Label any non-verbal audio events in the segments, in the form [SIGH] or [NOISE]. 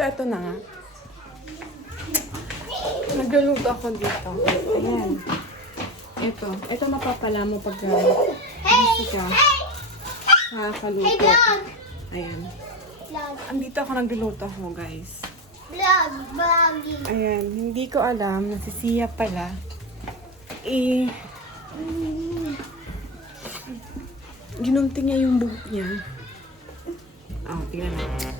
So, eto na nga. Nagluluto ako dito. Ayan. Ito. Ito mapapala mo pag uh, busy ka. Nakakaluto. Ayan. Andito ako nagluluto ako, guys. vlog, vlogging. Ayan. Hindi ko alam na si Sia pala. Eh, ginunting niya yung buhok niya. Oh, tingnan na.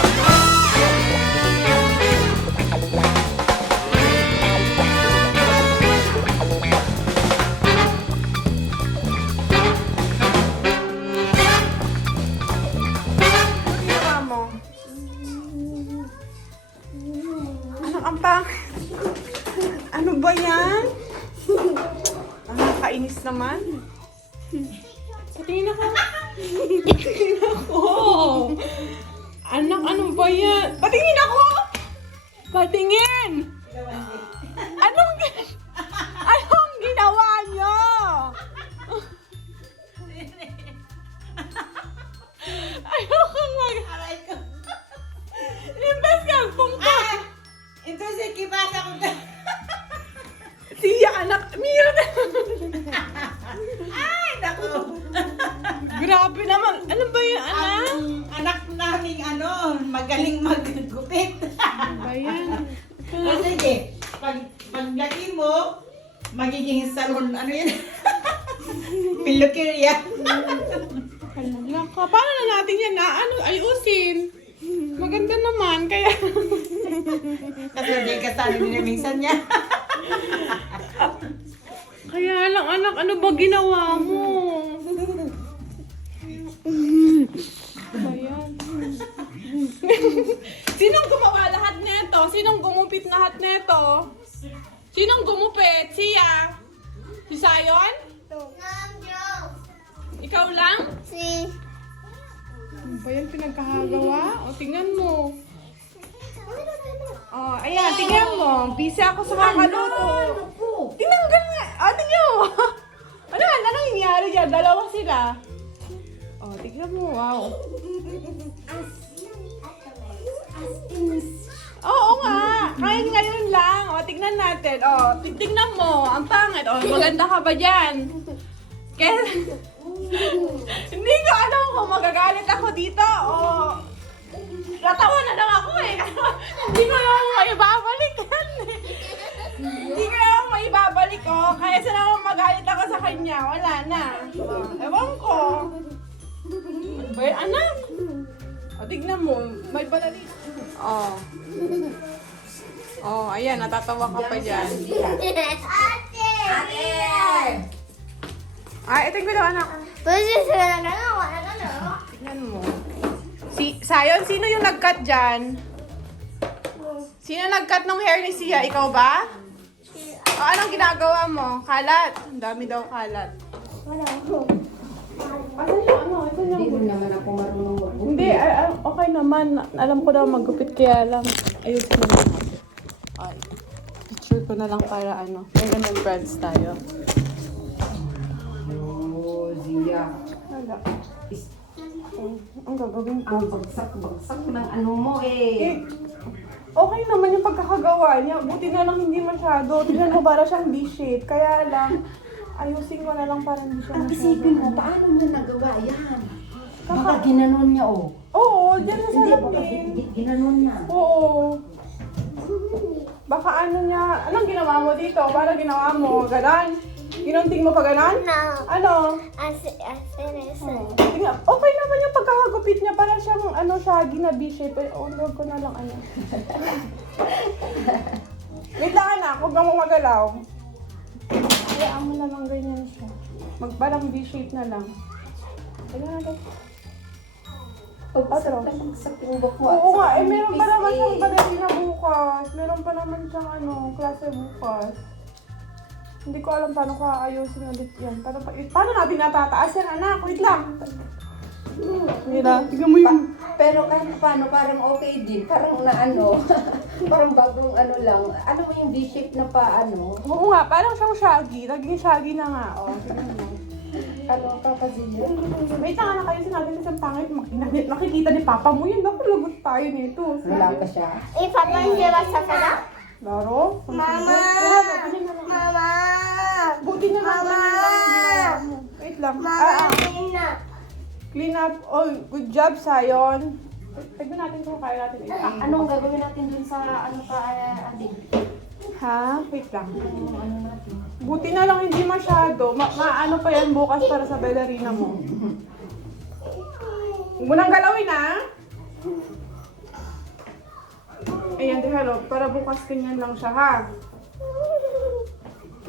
Magaling maggupit. Ano ba yan? o sige, pag, paglaki mo, magiging salon, ano yun? Pilukiria. Hala ka. Paano na natin yan na ano, ayusin? Maganda naman, kaya... Kasi hindi kasali ni minsan niya. kaya lang, anak, ano ba ginawa mo? Tingnan mo. Oh, ayan, tingnan mo. Busy ako sa kakaluto. Tinanggal nga. Ah, tingnan mo. ano, ano nangyayari dyan? Dalawa sila. Oh, tingnan mo. Wow. Oo nga. Kahit ngayon lang. O, tignan natin. O, tignan mo. Ang pangit. O, maganda ka ba dyan? Kaya, [LAUGHS] hindi ko alam kung magagalit ako dito o natawa na lang ako eh. hindi ko naman maibabalik yan eh. Hindi ko naman maibabalik oh. Kaya sa naman magalit ako sa kanya. Wala na. Oh, ewan ko. Ano ba yan, anak? O, tignan mo. May balali. Oh. Oh, ayan. Natatawa ka pa dyan. Ate. Ate. Ay, ito ko daw anak. Pwede sila na gano'n. Wala na no? Tignan mo. Si, Sayon, sino yung nag-cut dyan? Sino nag-cut ng hair ni Sia? Ikaw ba? O, anong ginagawa mo? Kalat. Ang dami daw kalat. Wala. Asan yung ano? Asan yung... Hindi naman ako marunong Hindi, ay- ay, okay naman. Alam ko daw magupit kaya lang. Ayusin mo lang. Ay, picture ko na lang para ano. May remembrance tayo. Oh, Zia. Wala. Oh, ang gagawin ko. Ang bagsak-bagsak ng ano mo eh. Eh, okay naman yung pagkakagawa niya. Buti na lang hindi masyado. Tignan mo para siyang B-shape. Kaya lang, ayusin ko na lang para hindi siya Ang isipin mo, paano mo nagawa yan? Baka Kaka- ginanon niya oh. Oo, dyan sa Hindi, baka salamin. gi- gi- ginanon niya. Oo. Baka ano niya, anong ginawa mo dito? Para ginawa mo, ganon? Ginunting mo pa ganon? No. Ano? Ase, ase, ase. Oh, tingnan. Okay naman yung pagkakagupit niya. Para siyang ano, shaggy na B-shape. Eh, oh, huwag ko na lang ano. [LAUGHS] Wait lang anak, huwag kang magalaw. Hayaan mo naman ganyan siya. Magparang B-shape na lang. Kailangan natin. Oh, Otro. bagsak yung buko. Oo nga, eh meron pa naman siyang baleti na bukas. Meron pa naman siyang ano, klase bukas. Hindi ko alam paano ko aayusin ulit yan. Paano, pa, eh, paano natin natataas yan, anak? Wait lang. Mira, tignan mo yung... Pero kahit paano, parang okay din. Parang na ano, [LAUGHS] parang bagong ano lang. Ano mo yung V-shape na pa ano? Oo nga, parang siyang shaggy. Naging shaggy na nga. Oh, tignan mo. ano, Papa Zio. Wait lang, anak kayo sinabi na sa pangit. Mak- nakik- Nakikita ni Papa mo yun. Naku, lagot tayo nito. Wala pa siya. Ipapanggila sa sana? Laro? Mama! Mama! Buti na lang. Mama! Wait lang. Ah, Mama! ah. Clean up. Oh, good job, Sayon. Tignan natin kung kaya natin ito. Ah, anong gagawin natin dun sa ano pa, uh, adik? Ha? Wait lang. Ano, ano natin? Buti na lang hindi masyado. Ma maano pa yan bukas para sa ballerina mo. Huwag mo nang galawin ha. Ayan, di hello. Para bukas ganyan lang siya ha.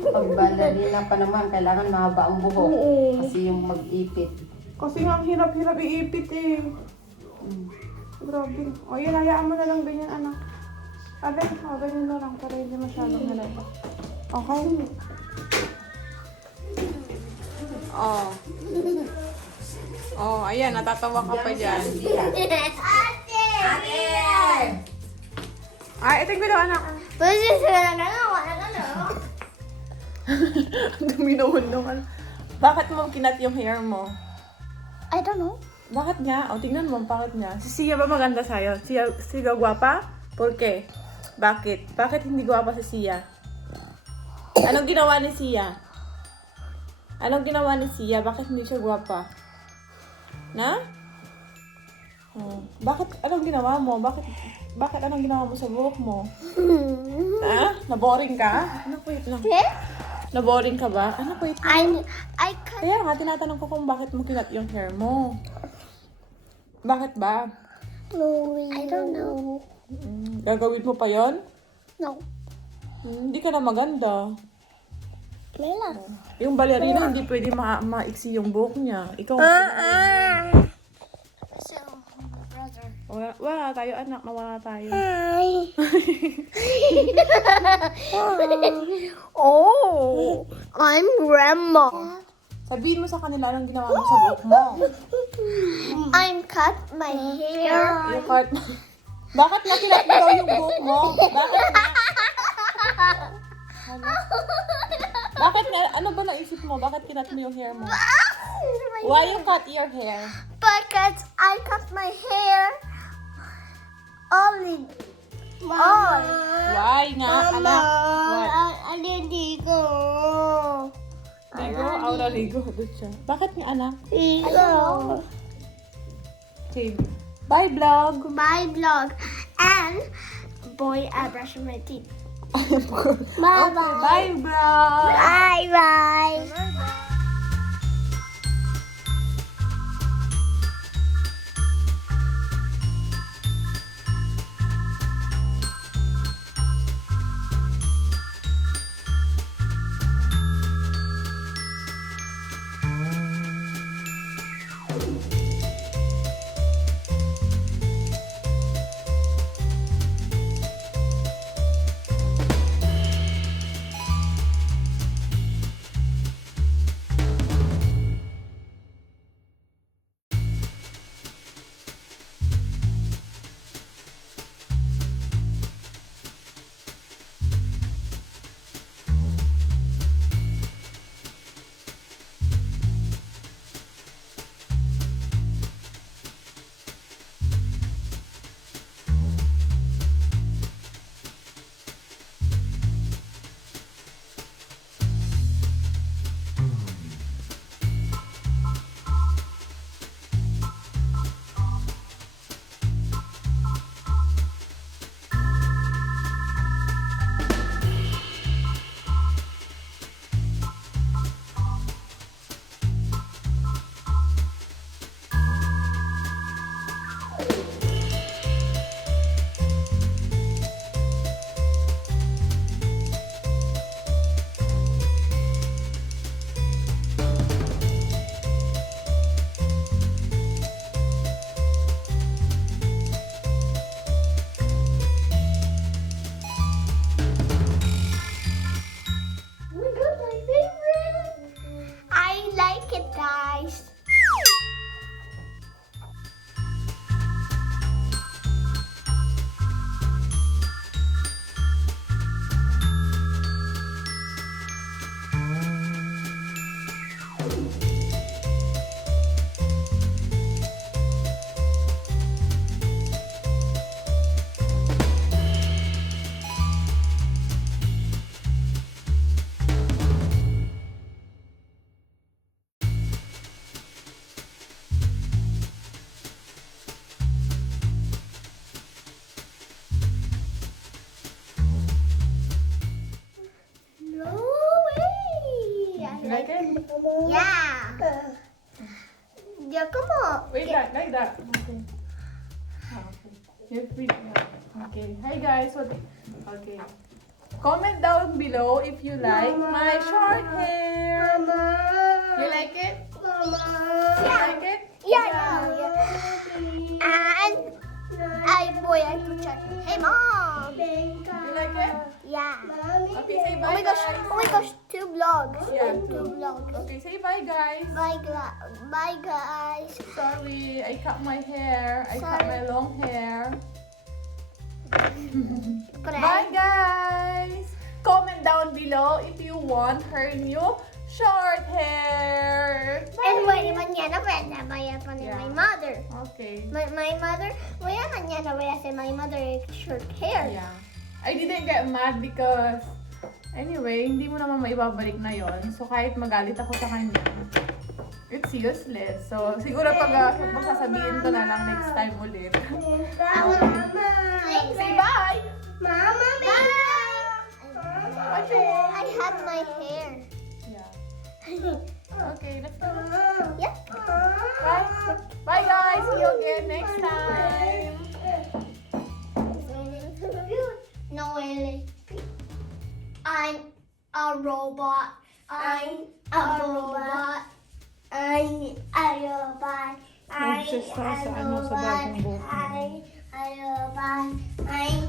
Pag balerina pa naman, kailangan mahaba ang buhok. Oo. Kasi yung mag-ipit. Kasi nga ang hirap-hirap iipit eh. Grabe. O yun, hayaan mo na lang ganyan anak. Abe, o ganyan na lang para hindi masyadong halata. Okay? Oh. Oh, ayan, natatawa ka pa dyan. Ate! Ate! Ay, ito yung anak. Pwede sila na gano'n, wala gano'n. Duminuhon naman. Bakit mo kinat yung hair mo? I don't know. Bakit nga? O, tingnan mo, bakit nga? Si Sia ba maganda sa'yo? Sia, Sia gwapa? Por qué? Bakit? Bakit hindi gwapa si Sia? Anong ginawa ni Sia? Anong ginawa ni Sia? Bakit hindi siya gwapa? Na? Hmm. Bakit? Anong ginawa mo? Bakit? Bakit anong ginawa mo sa buhok mo? Ha? Naboring ka? Anak, wait lang. Naboring ka ba? Anak, wait I, I can kaya nga, tinatanong ko kung bakit mo kinat yung hair mo. Bakit ba? I don't know. Mm, gagawin mo pa yon? No. Mm, hindi ka na maganda. Mela. Yung ballerina, hindi pwede ma maiksi yung buhok niya. Ikaw, So, brother. Wala, wala tayo anak, nawala tayo. Hi. [LAUGHS] oh, I'm grandma. Sabihin mo sa kanila anong ginawa mo sa buhok mo. I'm cut my hair. Yung part... bakit nga kinat mo daw yung buhok mo? Bakit? Ano? Bakit nga? Ano ba naisip mo? Bakit kinat mo yung hair mo? Why you cut your hair? Because I cut my hair only. All. Why nga, anak? What? Ano dito? Ligo? Aura ligo. Doon siya. Bakit nga anak? Dito. Okay. Bye vlog! Bye vlog. And boy, I brush my teeth. [LAUGHS] Bye bye. Bye vlog! Bye bye. Yeah, that. Okay. Ah, okay. You're. Okay. Hi guys. What? Okay. Comment down below if you like my short hair. You like it? You Yeah. like it? Yeah, yeah, yeah. And I boy, I put check. Hey, mom. You like it? Yeah. Okay, say Oh my gosh! Oh my gosh! Two vlogs. Yeah, two vlogs. Okay, say bye guys. Bye, gra- bye, guys. Sorry, I cut my hair. I cut my long hair. [LAUGHS] Bye guys! Comment down below if you want her new short hair. Bye. And pwede man niya na pwede maya pa ni Yeah. my mother. Okay. My, my mother, maya man niya na wala si my mother short hair. Yeah. I didn't get mad because anyway, hindi mo naman maibabalik na yon. So kahit magalit ako sa kanya, it's useless. So siguro pag uh, magsasabihin ko na lang next time ulit. Say bye! Mama, bye. What you want? I have my hair. Yeah. Okay, let's go. Yeah. Bye. Bye guys. See you again next time. A robot. I'm a robot. I'm a robot. I'm a ano sa bagong robot. I'm a robot. I'm a